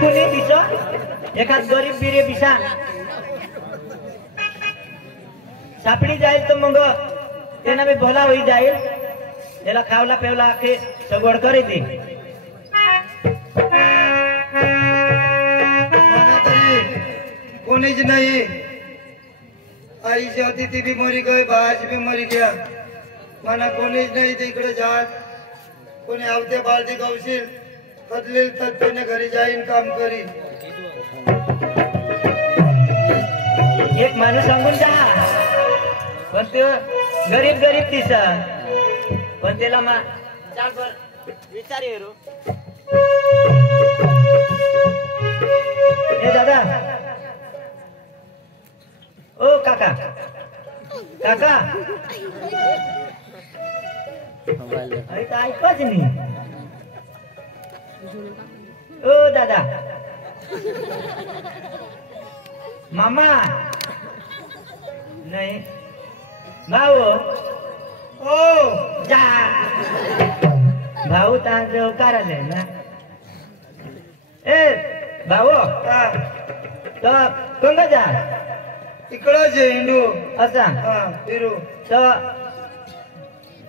कोणी दिसो एखाद गरीब बिरे पिसा सापडी जाईल तर मग त्यांना बी भला होई जाईल त्याला खावला पेवला आखे सगवड करी दे कोणीच नाही आईची होती ती बी मरी गई बाळाची बी मरी गया मला कोणीच नाही तिकडे जात कोणी आवते बाळदी गावशील बदलेल तर कोणी घरी जाईन काम करी एक माणूस सांगून जा पण ते गरीब गरीब दिसा पण त्याला मा चाल बर विचार येरो ए दादा ओ काका काका अरे काय ऐकच नाही ओ दादा मामा नाही भाऊ ओ जा भाऊ ताज करायला ना ए भाऊ तो कंग जा इकडंच आहे हिंदू असा फिरू तर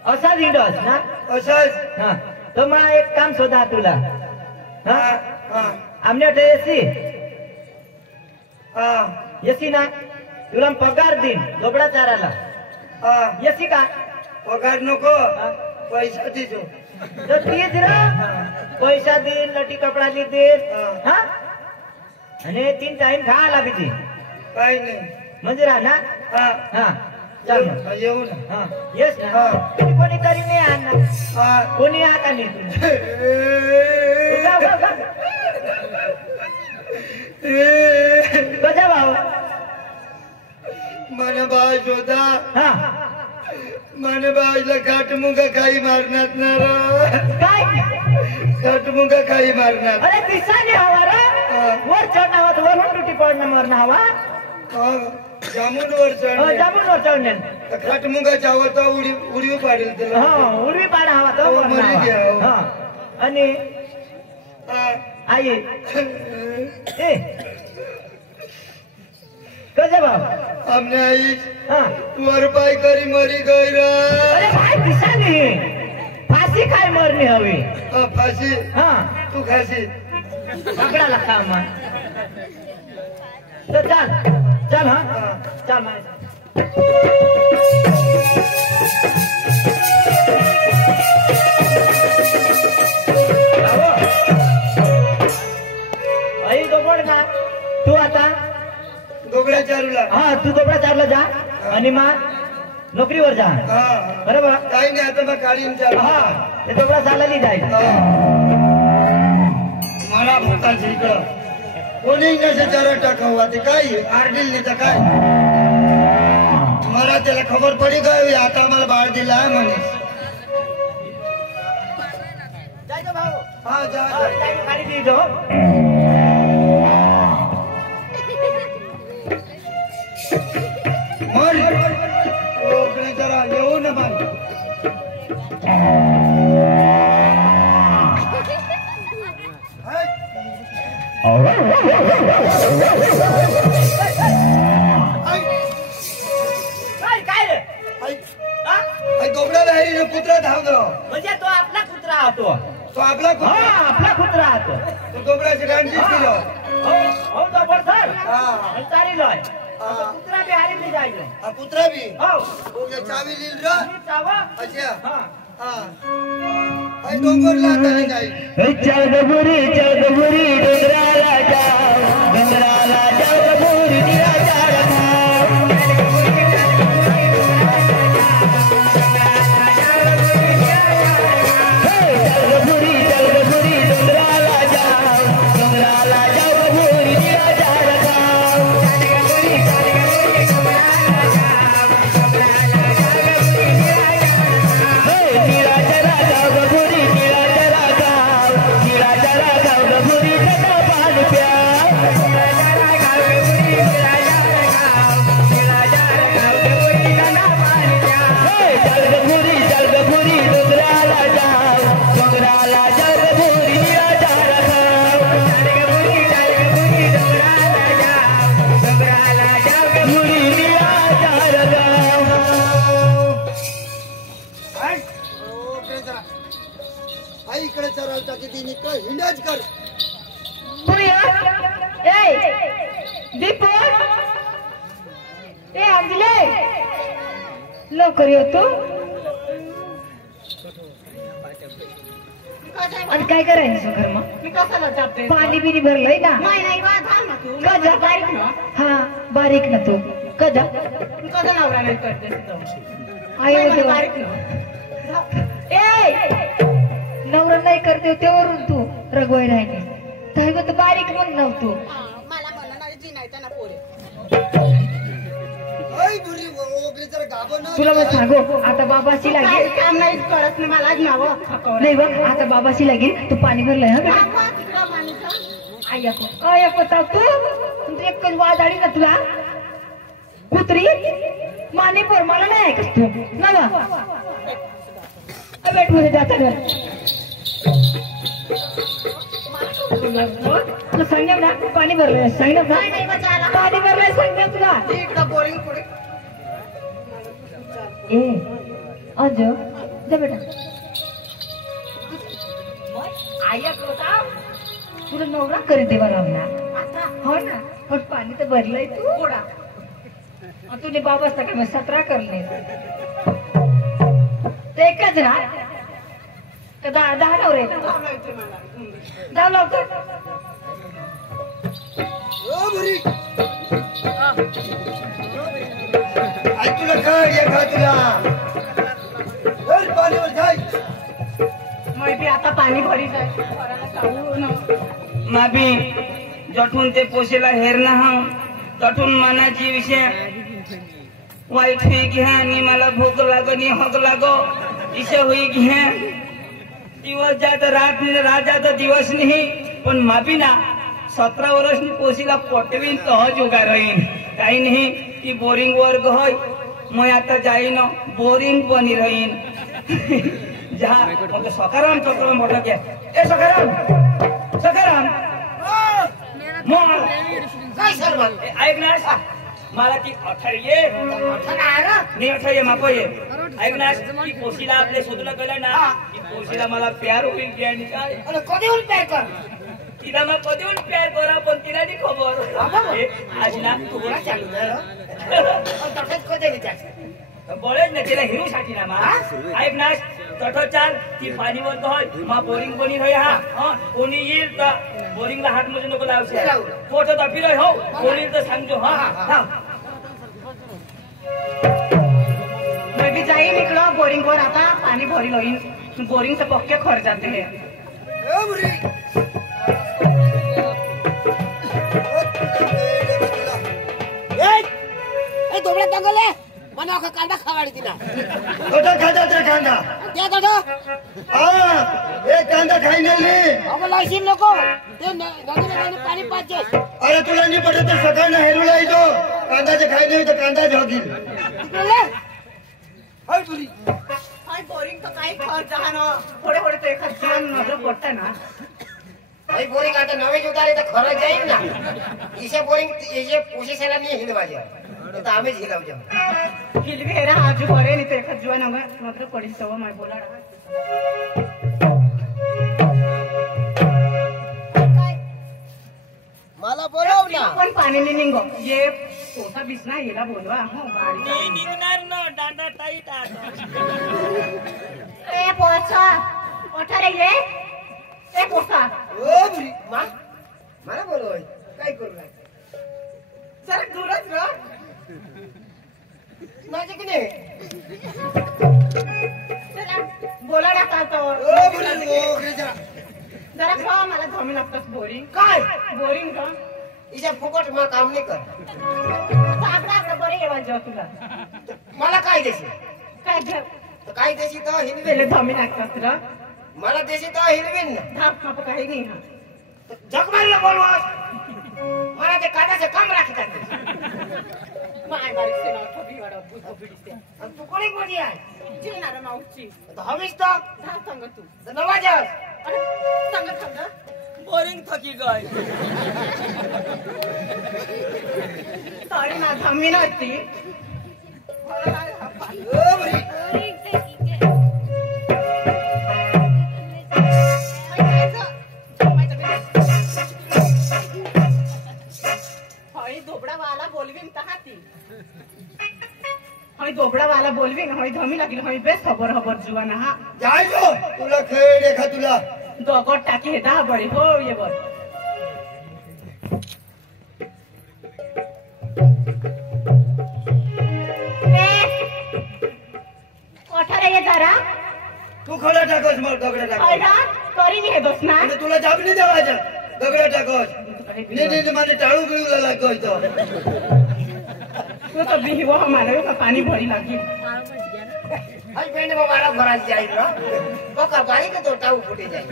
असाच हिंडोस ना असाच हा तर मग एक काम शोधा तुला हा आमने एसी एसी ना तुला पगार देईन दोबडा चाराला एसी का पगार नको पैसा देतो तर तीच रा पैसा देईन लटी कपडा देईन हा आणि 3 टाइम खायला बी दे काय नाही म्हणजे राहा ना हा चल येऊ ना येस ना कोणीतरी नाही आणणार कोणी आता नाही कसा भाऊ મને બાજ હોતા હા મને બાજला काटमुंगा काही मारणार ना काय काटमुंगा काही मारणार अरे दिसाने हवा रे वर चढणं हवा वर टुटी पडणं मरणं हवा जामुन वर चढ जामून वर चढणे काटमुंगा चावता उडी पाडेल त्याला हा उडवी पाडा हवा तो मरी गया हा आणि आई ए कसे भाऊ हमने आई हाँ वर पाय करी मरी गई रे अरे भाई दिशा नहीं फांसी खाए मरने हवे फांसी हाँ तू खासी पकड़ा लखा मां तो चल चल हाँ चल मां आई गोबड़ ना तू आता गोगड्या चारूला हा तू गोबड़ा चारला जा आणि मा नोकरीवर जा बरोबर काही नाही आता मग काढीन चालू हा ते गोबड़ा चालली जाईल मला भूता इकडं कोणी नसे चारा टाकावा ते काय आरडील नाही तर काय मला त्याला खबर पडी काय आता मला बाळ दिला आहे म्हणे जायचं भाऊ हा जा गाडी दे मर ओकडे जरा येऊ ना बाल काय रे गोबडा बाहेर कुत्रा धावतो म्हणजे तो आपला कुत्रा होतो तो आपला हा आपला कुत्रा होतो तो गोबड्याची गांडी केलो हो हो जबर सर हा चारी लय कुत्रा बी हारी नाही जायचं हा कुत्रा बी हो चावी लिहिल रा चावा अच्छा हा हा आई डोंगरला आता नाही जाईल चौदपुरी डोंगराला जाऊ चौदपुरी निराचार आई इकडे चरावता किती निघतो हिंडाच कर लवकर येतो आणि काय करायचं घर मग मी कशाला जाते पाणी बिनी भरलंय ना नाही नाही बा थांब ना तू कजा बारीक ना हा बारीक ना तू कजा तू कसा नवरा नाही करतेस तो आई नाही, देवा. बारीक ना नवरा नाही करते तेवरून तू रगवाय राहिली तर मग बारीक मग नव्हतो मला म्हणा नाही जी नाही त्यांना पोरे आई बुरी ओगरे जरा गाभण तुला मग सांगू आता बाबाशी काही लागेल काम नाही करत नाही मला नावं नाही बघ आता बाबाशी लागेल तू पाणी भरलंय हा बेटा पता तू तुमची एकच वाद आली ना तुला कुत्री माने पर मला नाही ऐकत तू ना बेट मध्ये जाता तुला सांगेल ना पाणी भरलंय सांगेल ना पाणी भरलंय सांगेल तुला इकडं बोरिंग पुढे ए अज जा बेटा तुला नवरा करी देवा लावला हो ना पण पाणी तर भरलंय तू गोडा तुझे बाबा असता का 17 करले ते एकच ना तर 10 नवरे जाऊ लवकर ओ बुरी आई तुला काय ये खा तुला वर पाणीवर जाय माहिती आता पाणी भरी जाय माबी जठून ते पोसेला हेरणं हा तठून मनाची विषय वाईट हुई घ्या आणि मला भूक लागणी हक लागो इशे हुई घ्या दिवस जात रात जात दिवस नाही पण माबी ना 17 वर्षनी पोसीला पटवीन तहज उगा रहीन काही नाही ती बोरिंग वर्ग होय मैं आता जाईन बोरिंग बनी रहीन जहा मग सकाराम चक्र मोठा क्या ए सकाराम काय सर्व ऐक ना मला ती अठराये मी 18 माप ये ऐक ना ती कोशीला आपले शोधलं गेलं ना ती कोशीला मला प्यार होईल की आणि काय अरे कधी होऊन पॅक कर तिला मग कधी होऊन प्यार करा पण तिला नाही खबर आज ना थोडा चालू तसेच कधी बळेच ना तिला हिरू साठी ना मा ऐक ना तठो चाल ती पाणीवर होय मा बोरिंग बनी होय हा कोणी येईल तर बोरिंगला हात मध्ये नको लावशे पोट दफी रही हो कोणी तर सांगतो हा मैं भी जाईन इकडं बोरिंग वर आता पाणी भरी होईन बोरिंगचं पक्के खर्चाते हे ओ बुरी ए दोबळा दंगले मना का कांदा खावाडी दिला कोटा खाता ते कांदा त्या गडो हा एक कांदा खाई नाही अगो लाशीन नको ते नदीने पाणी पाचे अरे तुला नाही पडत तर सकाळ हेरूला येतो कांदाचे खाई नाही तर कांदा जॉगी तिकडे हाय बुरी हाय बोरिंग तर काही खर्च हा ना थोडे थोडे ते खर्च नजर पडतं ना भाई बोरिंग आता नवे उतारे तर खरं जाईल ना इसे बोरिंग इसे पोशिशला नाही हिल माझ्या तर आम्हीच हिलाव जाऊ हिलवी हेरा आजू बरे नाही ते खर्च नजर पडी सव माय बोला मला बोलाव ना पण पाणी नाही निघो ये पोटा बिसना हिला बोलवा हो बारी निघणार ना दादा टाईट ए पोचा पोटा रे ये ए पोटा ओ बुरी मला बोलव काय करू नाही जरा दूरच रह माझे की नाही चला बोला ना तो ओ बुरी ओगरे जरा जरा खा मला जमीन लागतस बोरिंग काय बोरिंग का इसे फुकट मला काम नाही कर आपला बरे येवा जेव्हा तुला मला काय देशी काय घर तर काय देशी तर वेळे हिलवेल जमीन लागतस तुला मला देशी तर हिलवेल ना धाप खाप काही नाही हा जग मारला बोलवा मला ते काढायचं काम राखतात माय बारीक से ना थोडी वाडा बुजो बिडीते आणि तू कोणी कोणी आहे जेनार माऊची तर हवीच तर धाप सांग तू तर नवाजस अरे सांग बोरिंग थकी गई सॉरी ना धमी नव्हती दोबडावाला बोलवीन तहाती हय दोबडावाला बोलवीन हय धमी लागली हय बेस खबर खबर जुवाना हा जायचो तुला खेळ देखा तुला दोगट टाकी हे दहा बळी हो ये बर कोठा रे ये जरा तू खडा टाकस मग दगडा टाकस अरे करी मी हे दोस ना आणि तुला जाब नाही देवायचा दगडा टाकस नाही माझे टाळू गिळूला लागतो इथं तू तो बिहिवो हमारे का पानी भरी लागी आज पेंड में बारा भरात जाईल ना बका बाई के तो टाऊ फुटे जाईल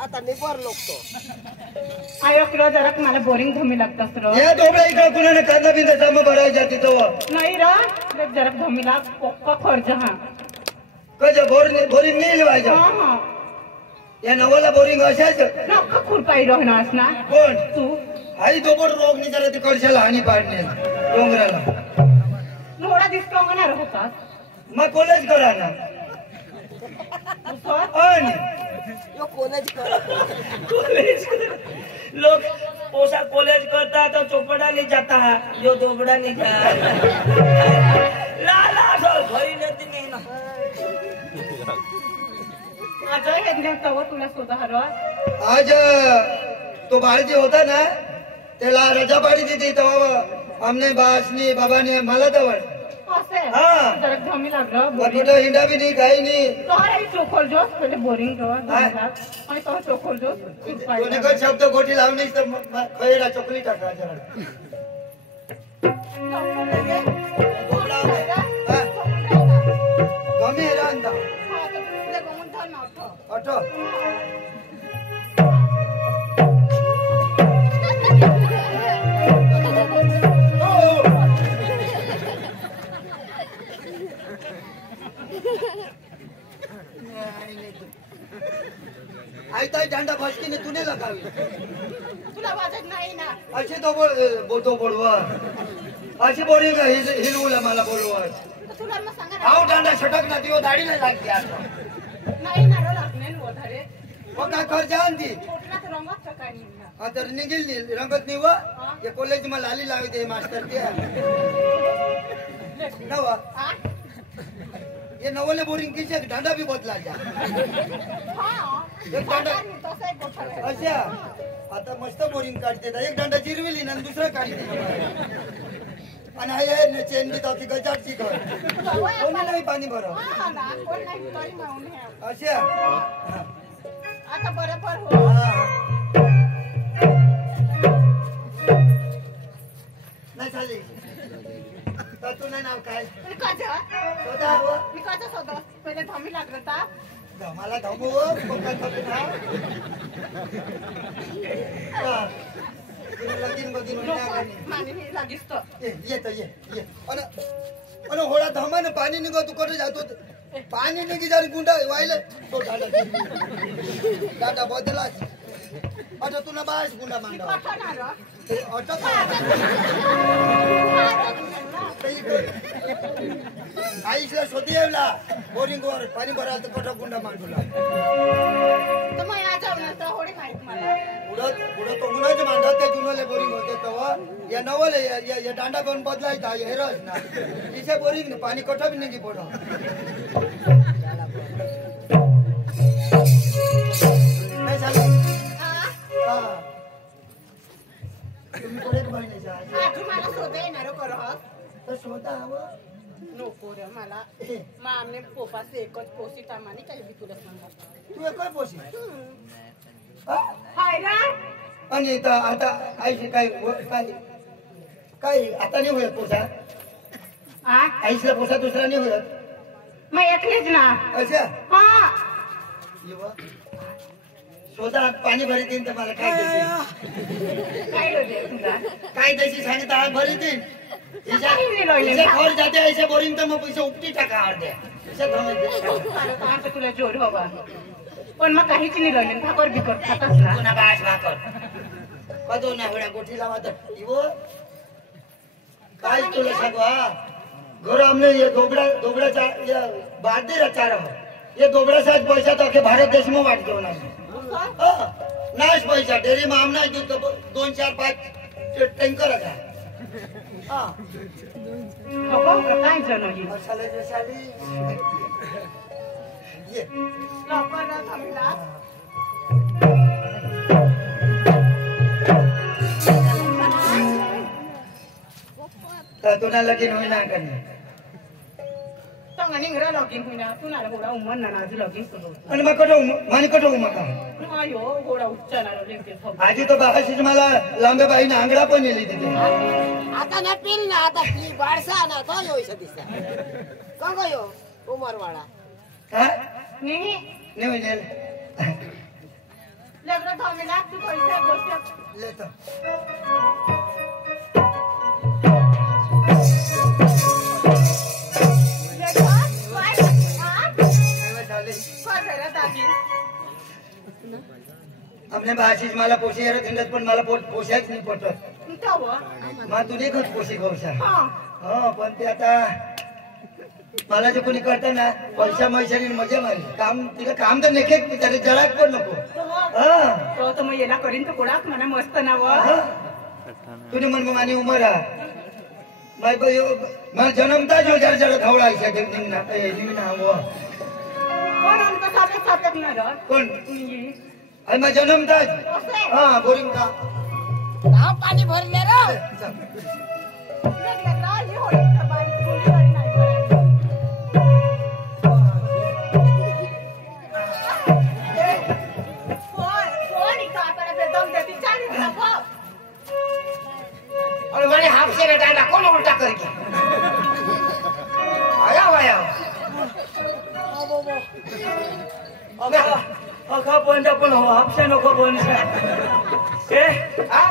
आता निपर लोक तो आयो किलो जरा मला बोरिंग धमी लागतस रो या दोबडा इकडे कुणाने कांदा बिंदा जमा भरायला जाते तो नाही रो जरा धमी लाग पक्का खर्च हा कजा बोरिंग नाही लिवायचा हा हा या नवला बोरिंग असाच नक्का खुरपाई रोहनास ना कोण तू आई दोबड रोग नाही जरा ते कळशाला हानी पाडणे डोंगराला मोडा दिसतो होणार होतास मग कॉलेज करा ना आणि यो कॉलेज कॉलेज लोग पोसा कॉलेज करता तो चोपड़ा नहीं जाता है यो दोबड़ा नहीं जा लाला सो भरी नदी नहीं ना अजय हे दिवस तव तुला सुधार आज तो बाळजी होता ना त्याला रजा पाडी दिली तेव्हा आमने बासनी बाबाने मला जवळ असे हा. जरा धमी लागलं मग कुठं हिंडा बी नाही काही नाही तोहरा चोखोल जोस पहिले बोरिंग रो आणि तो चोखोल जोस खुरपाई कोणी कधी शब्द गोटी लावणीच तर खैरा चोकली टाका जरा कमी आहे रांदा ऑटो आई ताई दांडा फसकीने तुने लगावी तुला वाजत नाही ना अशी तो बोलतो बोलवा अशी बोरिंग हिरवूला मला बोलवा तुला मग सांगा आव दांडा छटक ना दिवो दाढीला लागते आता नाही ना रो लागणे वधारे मग काय खर्च आणती पोटला तर रंगत काही हा तर निघेल रंगत नाही व हे कॉलेज मला लाली लावी दे मास्टर ते नवा हा ये नवले बोरिंग किसे दांडा भी बदला जा हा एक दांडा तसं एक गोठा अच्छा आता मस्त बोरिंग काढते एक दांडा जिरविली ना दुसरा काढते आणि आहे चेन बी ताती गजाची कर कोणी नाही पाणी भरा हा ना कोण नाही तरी मावून हे अच्छा आता बरोबर हो नाही चालेल तर तू नाही नाव काय मी काचा स्वतः हवं मी काचा स्वतः पहिले धमी लागलं ता मला धमू लगीन बगीन माने हे लागीस तर येत ये अन होळा धमान पाणी निघो तू कुठे जातो पाणी निघी जरी गुंडा व्हायला तो दादा बदलाच आता तुला बास गुंडा मांडा कठा ना रो ऑटो आईला शोधी येवला बोरिंग वर पाणी भरायला तर कठा गुंडा मांडूला तर मग या जाऊन तर होडी माहित मला पुढं तो गुन्हाचे मांडत त्या जुनले बोरिंग होते तेव्हा या नवले या दांडा पण बदलायचा हेरच ना तिचे बोरिंग पाणी कठा बी नाही पडो काय झालं हा तुम्ही कोणत्या महिन्याच्या हा तुम्हाला शोधा येणार करो तर शोधा हवं नको रे मला मामने पोपाचे एकच पोसी तामाने काही बी तुला सांगा तू काय पोशी हाय ना आणि आता आईशी काय काय आता नाही होत पोसा आईशीला पोसा दुसरा नाही होत मग एकलीच ना अच्छा हा शोधा पाणी भरी देईन तर मला काय देशील काय होते तुला काय देशील सांगितलं आज भरी देईन काही नाही राहिले. घर जाते ऐसे बोरिंग तर मग पैसे उपटी टाका अर्ध्या आता तुला जोर हवा पण मग काहीच नाही राहिले भाकर बिकर खात असला पुन्हा बास भाकर कदो ना वेळा गोठी लावा तर इवो काय तुला सांगवा घर हमने ये दोबड़ा ये बादीरा चारा ये दोबड़ा साथ पैसा तो के भारत देश में वाट दो ना नाश पैसा डेरी में हम ना दूध 2 4 5 टँकर आता हां काय जण ही मसाले जसाली ये लवकर ना थांबला तुला लगीन होईना कने तंगनी घरा लगीन होईना तुला घोडा उमन ना नाजू लगीन सुरू आणि मग कटो मानी कटो मका अयो घोडा उच्चाला लेते आजी तो बाबाशी मला लांबे बाईने आंगडा पण नेली तिथे आता ना पिल ना आता पी बारसा ना तो योय दिसा का गयो उमरवाडा हा नाही नेऊ नेल लग्न थांबला तू पैसा गोष्ट लेतो हमने बाशीच मला पोशी येत हिंडत पण मला पोशाच नाही पटत मग तुझे खत पोशी गौशा हो पण ते आता मला जे कोणी करत ना पैसा मैशाने मजा मारी काम तिला काम तर नेखे त्याने जळात पण नको तो तर मग येला करीन तर कोणाक म्हणा मस्त नाव तुझे मन मानी उमर मला जन्मता जो जरा जरा धावळा निघना कोण आमचं साधक साधक नाही रे कोण अरे मग जन्मताच हा बोरिंग का हा पाणी भरले रे और मैंने हाथ से डाला कौन उल्टा करके आया आया अखा पण हापशा नको पण ए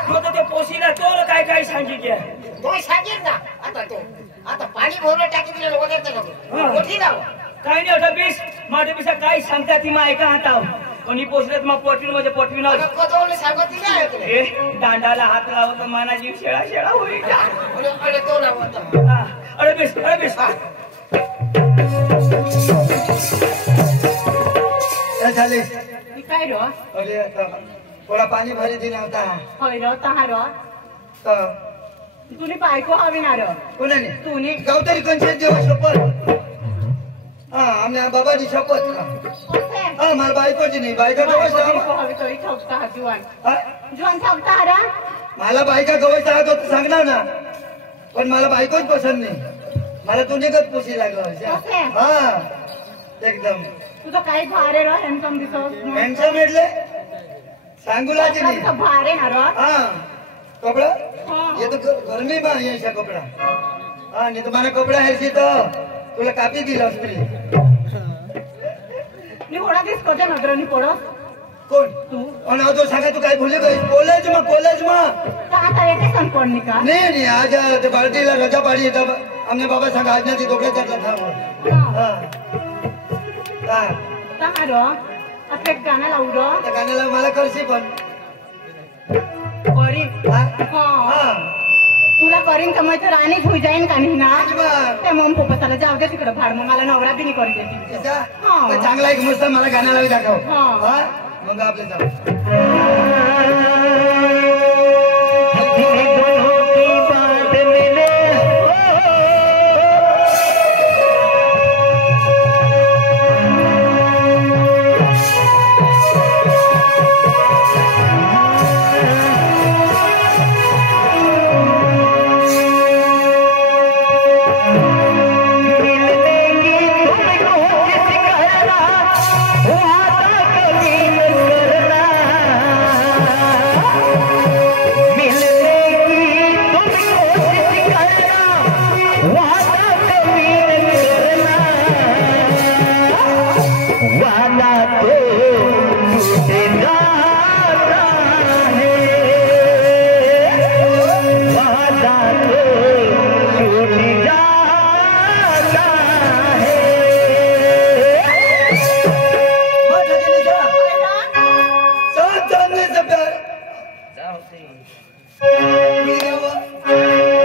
तो ते पोशीला तो काय काय सांगितले तो सांगेल ना आता पाणी भरून टाकी दिलं वगैरे नको मोठी लाव काय नाही होता बीस माझ्या पिसा काय सांगता ती मा ऐका हाताव पण ही पोचल्यात मग पोटवी म्हणजे पोटवी नाव कदवले सांगत नाही दांडाला हात लावतो माना जीव शेळा शेळा होईल अरे तो लावता अरे बेस झाले काय रो अरे आता थोडा पाणी भरी दिन होता होय रो तहा रो तुने बायको हवी ना रो कोणाने तुने गावतरी कंचे देवा शपथ हा आमने बाबाची शपथ हा मला बायकोची नाही बायका गवस हवी तरी ठोकता हा जुवान ठोकता हा रा मला बायका गवस राहत होत सांगणार ना पण मला बायकोच पसंत नाही मला तू निघत पोशी लागल हा एकदम तुझं काही भारे रो हॅन्डसम दिसत हँडसम એટલે सांगुलाची नाही भारे ना रो हा कपड़ा ये तो गर्मी में ये ऐसा कपड़ा हाँ नहीं तो मारा कपड़ा है सी तो तुला कापी दिला असली नी होडा दिस कोते नजरनी पडो कोण तू और आज तो सांगा तू काय भूल गई कॉलेज में आता येते सन कोणी का नहीं आज तो बाल्टीला रजा पाडी तब हमने बाबा सांगा आज नाही दोघे चढला था हाँ हाँ तहा रो आता गाणं लावू रो त्या गाण्याला मला करशी पण करीन हाँ तुला करीन तर मग राणीच होई जाईन का नाही ना बरं. त्या मग पोपसाला जाऊ दे तिकडे भाड मग मला नवरा बी नाही करू देते ऐसा हाँ. तो चांगला एक मस्त मला गाणं लावी दाखव हाँ. हाँ मग आपले जाऊ करना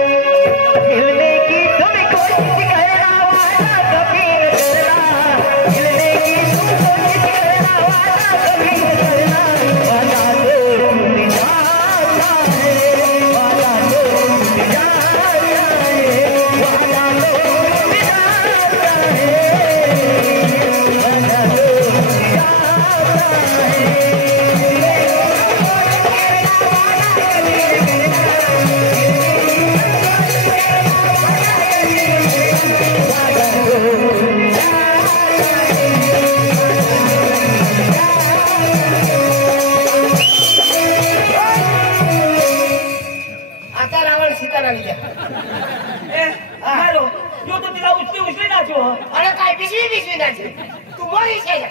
हिलने की तुम कोशिश करना वाला कभी न करना, हिलने की तुम कोशिश करना वाला कभी न करना, वाला तो टूट जाता है, वाला तो टूट जाता है, वाला तो टूट जाता है, वाला तो टूट जाता है। आता रावण सीताला लिहिल्या हारो जो तो तिला उचली नाचो अरे काय बिजवी नाचे तू मोरी शेजा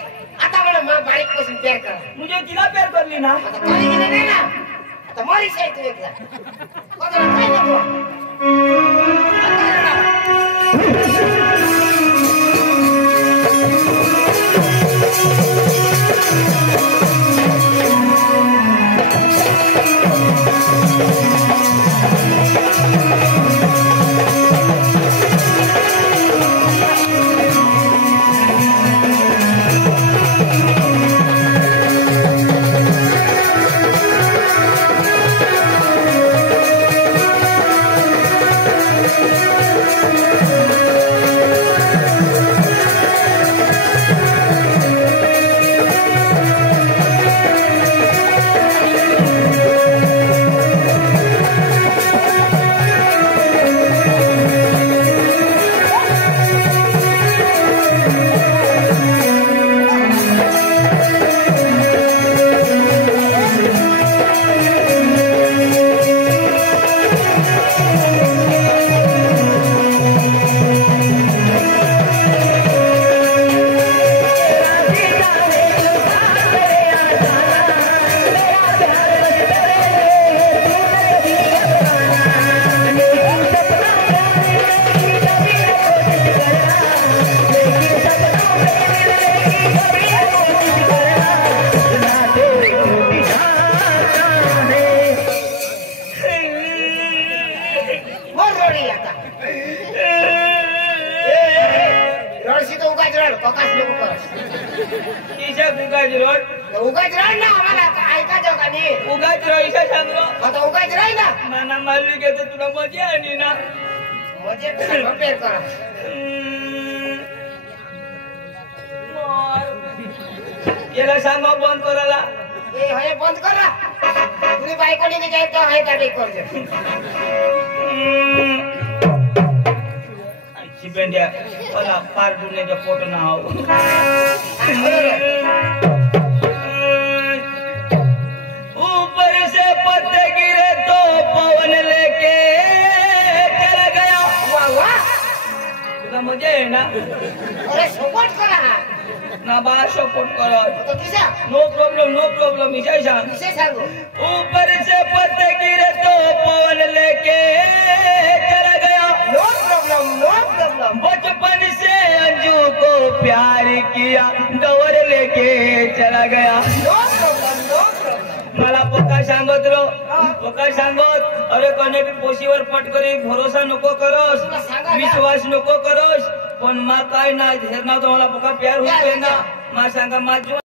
आता मला बारीक पासून प्यार कर म्हणजे तिला प्यार करली ना आता काही गेलं नाही ना आता मोरी शेज तू एकदा कोणाला काय नको आता राव. उगाच राह ना आम्हाला ऐका जाऊ का नाही उगाच रईशा सांगलो आता उगाच राह ना नाना मारली घेतो तुला मजा आली ना म्हणजे रिपेअर करा याला सांगा बंद करायला ए हे बंद करा तुझी बायकोनी नाही जायचं हे का ठीक करते बेंड्या मला पार दुनियाच्या पोट ना हो ऊपर से पत्ते गिरे तो पवन लेके चला गया वाह वाह तुला मजा आहे ना अरे सपोर्ट करा ना बा सपोर्ट करो तो किसा नो प्रॉब्लम विषय सांग विषय सांगू ऊपर से पत्ते गिरे तो पवन लेके चला गया नो प्रॉब्लम बचपन से अंजू को प्यार किया दौर लेके चला गया नो प्रॉब्लम मला पक्का सांगत रो पक्का सांगत अरे कोणी बी पोशीवर पटकरी भरोसा नको करस विश्वास नको करस पण मा काय नाही हेरना तो मला पक्का प्यार होते ना मा सांगा मा